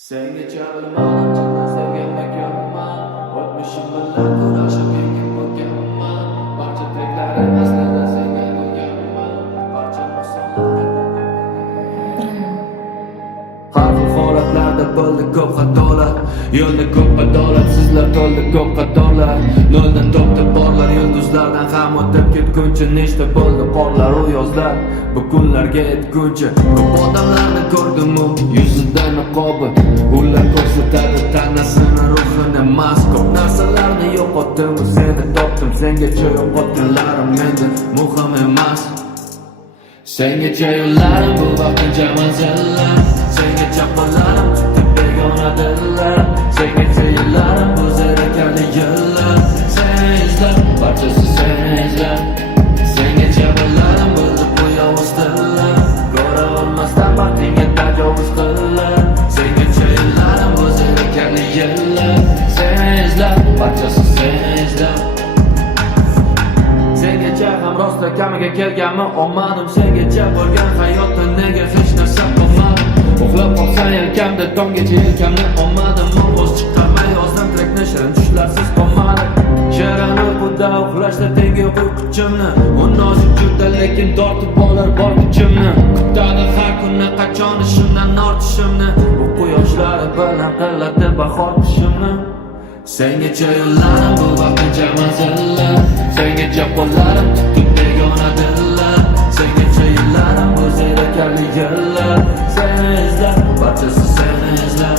Sengacha bilmadim chindan sevgan ekanman. O'tmishim bilan kurashib yengib bo'lganman. Barcha tilaklarim aslida senga bo'lganman. Barcha misollarim har xil holatlarda bo'ldi ko'p xatolar. Yo'lda ko'p adolat, sizlar to'ldi ko'p qatorlar. Noldan to'xtab borlar yulduzlardan ham o'tib ketguncha. Nechta bo'ldi qorlar u yozlar, bu kunlarga yetguncha. Ko'p odamlarni ko'rdim-u yuzida niqobi. Ular ko'rsatadi tanasini, ruhini emas. Ko'p narsalarni yo'qotdim, seni topdim. Sengacha yo'qotganlarim menda muhim emas. Sengacha yo'llarim bu vaqtincha manzillar. Sengacha qo'llarim tutib begona dillar. Sengacha yo'llarim bu zerikarli yillar. Seni izlab, barchasi seni izlab. Sengacha yo'llarim bo'ldi bu yovuz tillar. Ko'ra olmasdan baxtingga tajovuz qillar. Sengacha yo'llarim bu zerikarli yillar. Seni izlab, barchasi seni izlab. Sengacha ham rosta kamiga kelganmi olmadim. Sengacha bo'lgan hayotda nega hech narsa qilmadim. Uxlab qolsang yelkamda tonggacha yelkamni olmadim. Ovoz chiqarmay yozdim trekni, shirin tushlarsiz qolmadim. Sharanib buda uxlashda tengi uyquchimni. U nozik juda lekin tortib olar bor kuchimni. Kutadi har kuni qachon ishimdan ortishimni. U quyoshlari bilan qiladi bahor qishimni. Sengacha yo'llarim bu vaqtincha manzillar. Sengacha qo'llarim tutib begona dillar. Sengacha yo'llarim bu zerikarli yillar. Seni izlab, barchasi seni izlab.